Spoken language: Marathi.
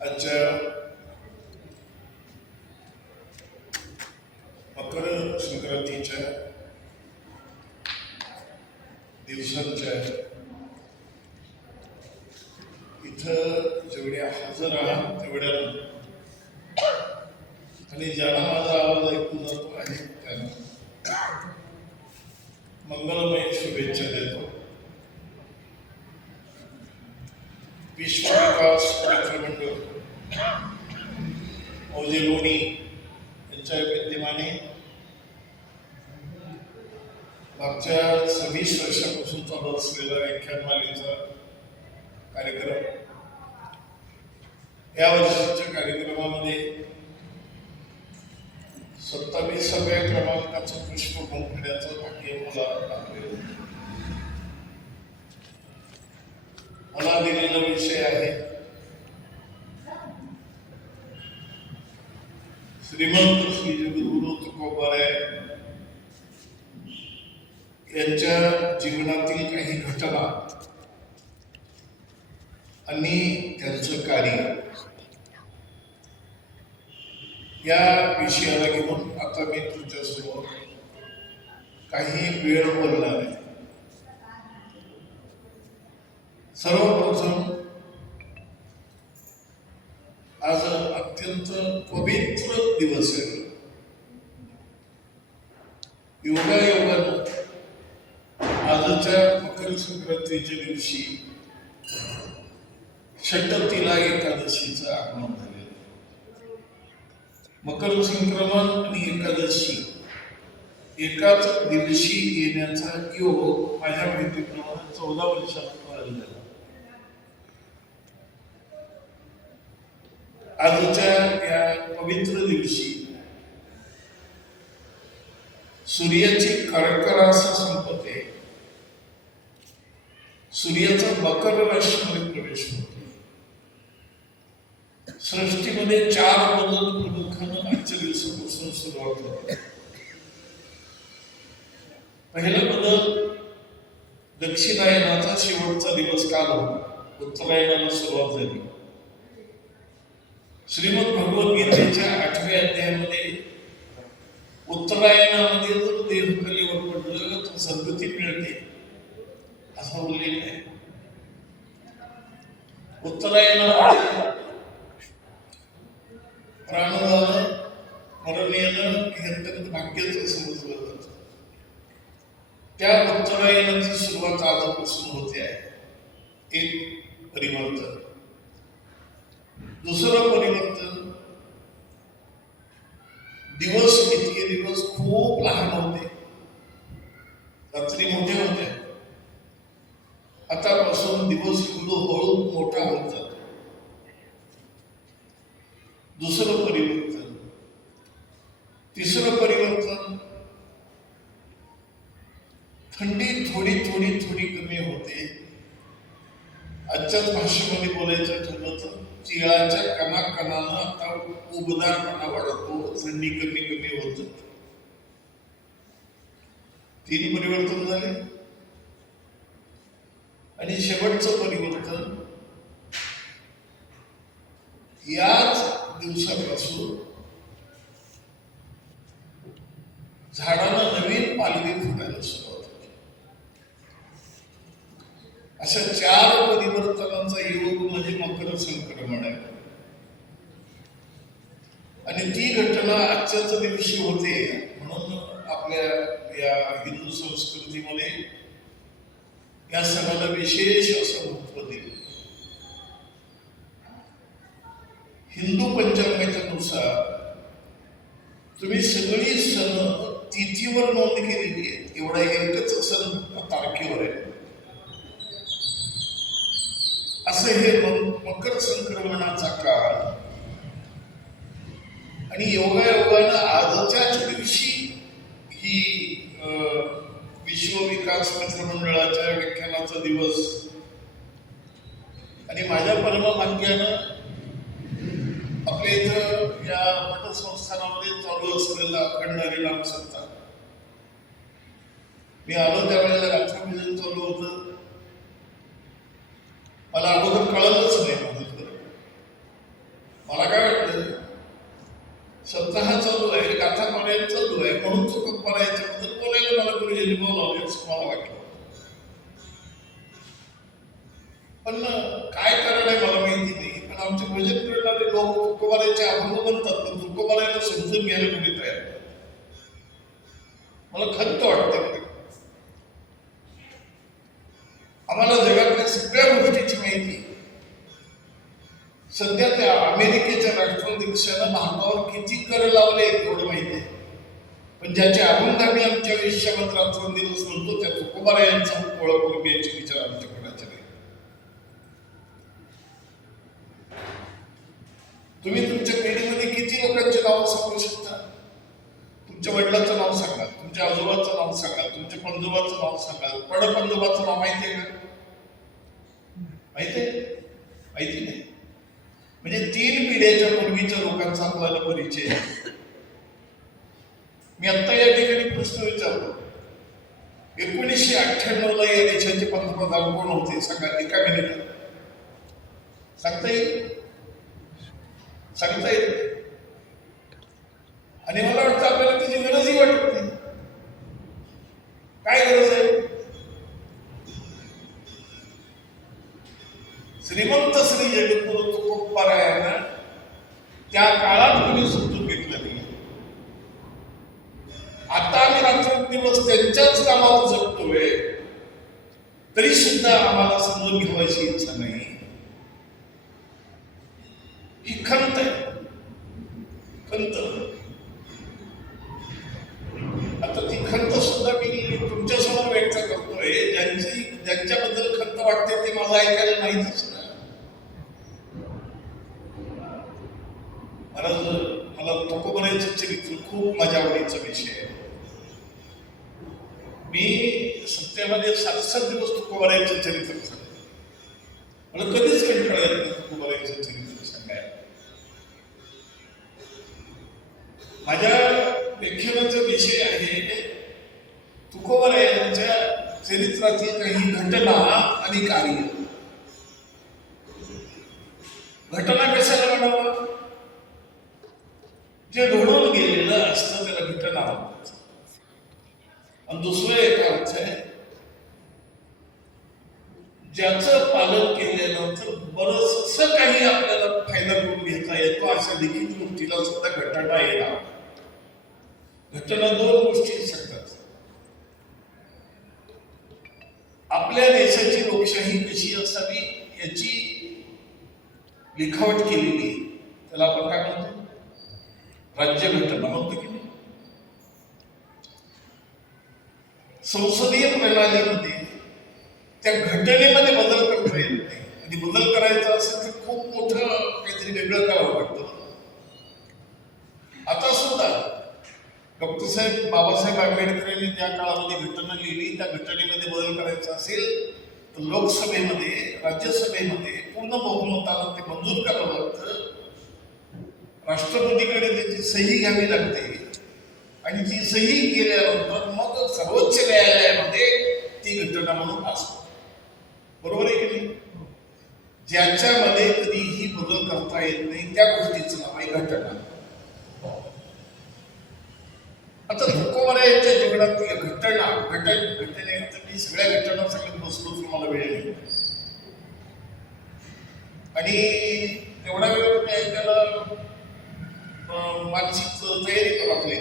आजच्या मकर संक्रांतीच्या दिवसांच्या इथं जेवढ्या हजर आहात तेवढ्या आणि ज्यांना माझा आवाज ऐकून जातो आहे त्यांना मंगलमय शुभेच्छा देतो. विश्व विकास मित्रमंडळ लोणी यांच्या विद्यमाने मागच्या सव्वीस वर्षापासून चालू असलेला व्याख्यानमालेचा कार्यक्रम. या वर्षीच्या कार्यक्रमामध्ये सत्तावीसाव्या क्रमांकाचं पुष्प गुंफण्याचं भाग्य मला लाभलेलं आहे. मला दिलेला विषय आहे. श्रीमंत श्री जगद्गुरु तुकोबाराय यांच्या जीवनातील काही घटना आणि त्यांचं कार्य या विषयाला घेऊन आता मी तुमच्यासमोर काही वेळ बोलणार आहे सर्वप्रथम आज अत्यंत पवित्र दिवस आहे योगायोगानं आजच्या मकर संक्रांतीच्या दिवशी षटतीला एकादशीचं आगमन झालेलं मकर संक्रमण आणि एकादशी एकाच दिवशी येण्याचा योग माझ्या माहितीप्रमाणे चौदा वर्षात झाला आजच्या या पवित्र दिवशी सूर्याची कर्करास संपत्ती सूर्याचा मकर राशीमध्ये प्रवेश होतो सृष्टीमध्ये चार बदल प्रमुखानं आजच्या दिवसापासून सुरुवात होते पहिला बदल दक्षिणायनाचा शेवटचा दिवस काल होता उत्तरायणाला सुरुवात झाली. श्रीमद भगवद्गीतेच्या आठव्या अध्यायामध्ये उत्तरायणामध्ये जर देवकलीवर पडलं तर सद्गती मिळते. असा उल्लेख आहे उत्तरायणामध्ये प्राणदान मरण येणं हे अत्यंत भाग्याचं समजलं जातं. त्या उत्तरायणाची सुरुवात आजपासून होते आहे. एक परिवर्तन. दुसरं परिवर्तन दिवस इतके दिवस खूप लहान होते. रात्री मोठे होते आतापासून दिवस हळूहळू मोठा होत जातो दुसरं परिवर्तन. तिसरं परिवर्तन थंडी थोडी थोडी थोडी कमी होते. आजच्याच भाषेमध्ये बोलायचं ठरलं तर चिळाच्या कणाकणानं आता उबदारपणा वाढतो थंडी कमी कमी होत जाते. तीन परिवर्तन झाले. आणि शेवटचं परिवर्तन याच दिवसापासून झाडाला नवीन पालवी फुटायला सुरुवात होते. अशा चार परिवर्तनांचा योग म्हणजे मकर संक्रमण आहे. आणि ती घटना आजच्याच दिवशी होते. म्हणून आपल्या या हिंदू संस्कृतीमध्ये या सणाला विशेष असं महत्त्व दिलं. हिंदू पंचांगाच्या नुसार तुम्ही सगळी सण तिथीवर नोंद केलेली आहे एवढा एकच सण तारखेवर आहे. असं हे मकर संक्रमणाचा काळ. आणि योगायोगानं आजच्याच दिवशी ही विश्व विकास मित्रमंडळाच्या व्याख्यानाचा दिवस. आणि माझ्या परमभाग्यानं आपल्या इथं या मठसंस्थानामध्ये चालू असलेला अखंड हरिनाम सत्ता मी आलो त्यावेळेला राष्ट्रभजन चालू होतं. मला अगोदर कळलंच नाही माझं मला काय वाटलं? सप्ताह चालू आहे गाथा पारायण चालू आहे म्हणून चुकत पारायच्याबद्दल बोलायला मला गुरुजींनी बोलावले असं मला वाटलं. पण काय कारण आहे मला माहिती नाही. पण आमचे भजन करणारे लोक तुकोबारायचे अभंग म्हणतात पण तुकोबारायला समजून घ्यायला कोणी तयार मला खंत वाटते आम्हाला जगातल्या सगळ्या गोष्टीची माहिती सध्या त्या अमेरिकेच्या राष्ट्राध्यक्षानं भारतावर किती कर लावले एवढं माहिती आहे. पण ज्याचे अभंग आम्ही आमच्या आयुष्यामध्ये रात्रंदिवस म्हणतो त्या तुकोबारा यांचा ओळख करून घ्यायचे विचार आमच्या कोणाचे नाही तुम्ही तुमच्या पिढीमध्ये किती लोकांची नावं सांगू शकता तुमच्या वडिलांचं नाव सांगा तुमच्या आजोबाचं नाव सांगा तुमच्या पंजोबाचं नाव सांगा पडपंजोबाचं नाव माहिती आहे का? माहिती आहे? माहिती नाही. म्हणजे तीन पिढ्याच्या पूर्वीच्या लोकांचा आपल्याला परिचय मी आता या ठिकाणी प्रश्न विचारतो. एकोणीसशे अठ्ठ्याण्णव ला या देशाचे पंतप्रधान कोण होते? सांगा एका मिनिटात. सांगता येईल? सांगता येत आणि मला वाटतं आपल्याला तिची गरजही वाटत नाही. काय गरज आहे? श्रीमंत श्री जगद्गुरु तुकोबारायांना त्या काळात कोणी समजून घेतलं नाही. आता आम्ही रात्रंदिवस त्यांच्याच कामावर जगतोय तरी सुद्धा आम्हाला समजून घ्यावायची इच्छा नाही ही खंत आहे. खंत. आता ती खंत सुद्धा मी तुमच्यासमोर व्यक्त करतोय. ज्यांची ज्यांच्याबद्दल खंत वाटते ते मला ऐकायला माहितीच ना मला जर- मला तुकोबरायचं चरित्र खूप माझ्या आवडीचा विषय आहे. मी सत्यामध्ये सात सात दिवस तुकोबरायचं चरित्र मला कधीच कंटाळा येत नाही तुकोबरायचं चरित्र. माझ्या व्याख्यानाचा विषय आहे तुकोबरायांच्या चरित्रातील काही घटना आणि कार्य. घटना कशाला म्हणावं? जे घडून गेलेलं असतं त्याला घटना म्हणतात. आणि दुसरं एक अर्थ आहे ज्याचं पालन केल्यानंतर बरंच काही आपल्याला फायदा करून घेता येतो अशा लिखित गोष्टीला सुद्धा घटना येणार. घटना दोन गोष्टी सांगतात. आपल्या देशाची लोकशाही कशी असावी याची लिखावट केलेली त्याला आपण काय म्हणतो? राज्यघटना म्हणतो की नाही? संसदीय प्रणालीमध्ये त्या घटनेमध्ये बदल करता येत नाही. आणि बदल करायचा असेल तर खूप मोठं काहीतरी वेगळं करावं लागतं आता सुद्धा डॉक्टर साहेब बाबासाहेब आंबेडकर यांनी ज्या काळामध्ये घटना लिहिली त्या घटनेमध्ये बदल करायचा असेल तर लोकसभेमध्ये राज्यसभेमध्ये पूर्ण बहुमतानं ते मंजूर करावं लागतं. राष्ट्रपतीकडे त्याची सही घ्यावी लागते. आणि ती सही केल्यानंतर मग सर्वोच्च न्यायालयामध्ये ती घटना म्हणून असते बरोबर आहे की नाही? ज्याच्यामध्ये कधीही बदल करता येत नाही त्या गोष्टीचं नाव आहे घटना. आता तुकोबारायांच्या जीवनात एक घटना घटन घटनेनंतर मी सगळ्या घटना सांगत बसलो तर मला वेळ नाही. आणि तेवढा वेळ तुम्ही ऐकायला मानसिक तयारी पण आपली